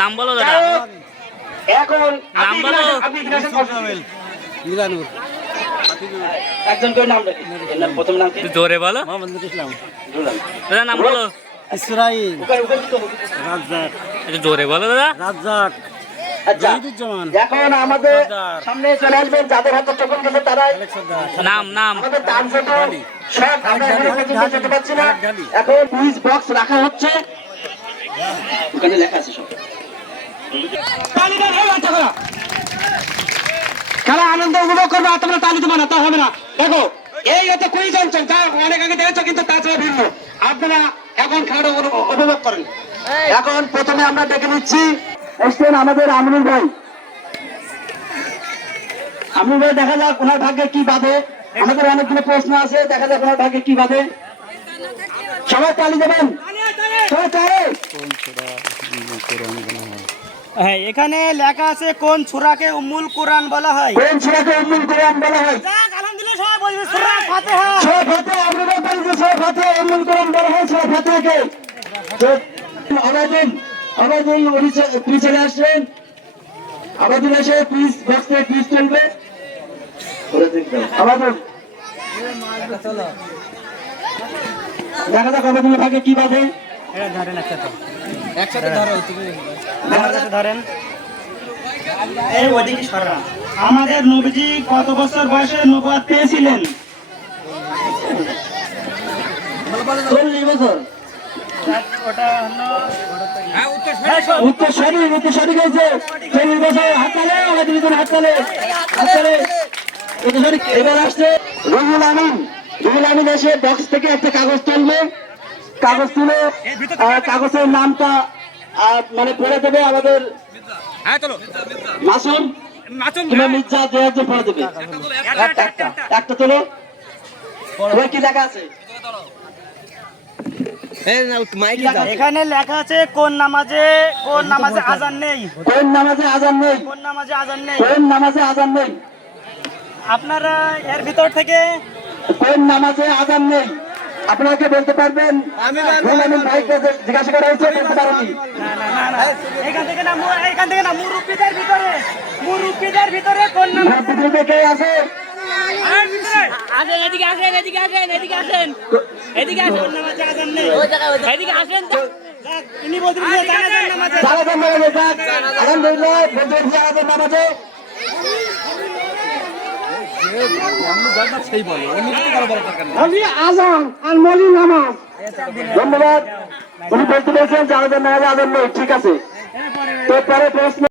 নাম বলো দাদা। এখন নাম আপনি বলো। আপনি একজন করে নাম প্রথম নাম জোরে বলো। দাদা নাম বলো। ইসরাইল। রাজ্জাক। জোরে বলো দাদা। রাজ্জাক। আচ্ছা এখন আমাদের সামনে চলে আসবেন যাদের হাতে টোকন গেছে তারাই। নাম নাম। আমাদের ডান সব আমরা এখানে যেতে পারছি না। এখন কুইজ বক্স রাখা হচ্ছে। ওখানে লেখা আছে সব। তালি দাও, এই বাচ্চা করা। খেলা আনন্দ উপভোগ করবে আর তোমরা তালি দেবো না তা হবে না। দেখো এই হচ্ছে কুইজ অঞ্চল যা অনেক আগে দেখেছ কিন্তু তাছাড়া ভিন্ন। আপনারা এখন খেলাটা উপভোগ- উপভোগ করেন এখন প্রথমে আমরা ডেকে নিচ্ছি এসছেন আমাদের আমরুল ভাই। আমরুল ভাই দেখা যাক ওনার ভাগ্যে কি বাঁধে। আমাদের অনেকগুলো প্রশ্ন আছে দেখা যাক ওনার ভাগ্যে কি বাঁধে। সবাই তালি দেবেন। হ্যাঁ এখানে লেখা আছে কোন সূরাকে উম্মুল কোরআন বলা হয়? কোন ছেলেকে উম্মুল কোরআন বলা হয়? আলহামদুলিল্লাহ চলে এসে বক্স চলবে। আবাদিন দেখা যাক আবাদিনের ভাগে কি এটা ধরেন একসাথে একসাথে ধরো একসাথে ধরেন। এই ওদিকে সরা। আমাদের নবীজি কত বছর বয়সে নবুয়ত পেয়েছিলেন? চল্লিশ বছর। একটা কাগজ তুলবে কাগজ তুলে কাগজের নামটা মানে পড়ে দেবে আমাদের মাসুম কিংবা মির্জা পড়ে দেবে একটা একটা কি লেখা আছে এখানে লেখা আছে কোন নামাজে কোন নামাজে আজান নেই। কোন নামাজে আজান নেই? কোন নামাজে আজান নেই। কোন নামাজে আজান নেই? আপনারা এর ভিতর থেকে কোন নামাজে আজান নেই? আপনাকে বলতে পারবেন? ভাইকে জিজ্ঞাসা করা হয়েছে বলতে পারেনি। না না না না। এখান থেকে না মু- এখান থেকে না মুরব্বীদের ভিতরে মুরব্বীদের ভিতরে কোন নামাজ কে আছে? আসেন এদিকে আসেন এদিকে আসেন এদিকে আসেন। এদিকে আসেন নামাজে আজান নেই। এদিকে আসেন। তো যাক, বলতে জানাজান নামাজে। জানাজান নামাজে আলহামদুলিল্লাহ বলতে জানাজান নামাজে। আমি আজান আর মলি নামাজ। ধন্যবাদ। উনি বলতে পেরেছেন জানাজান নামাজে আজান নেই ঠিক আছে। তো পরে প্রশ্ন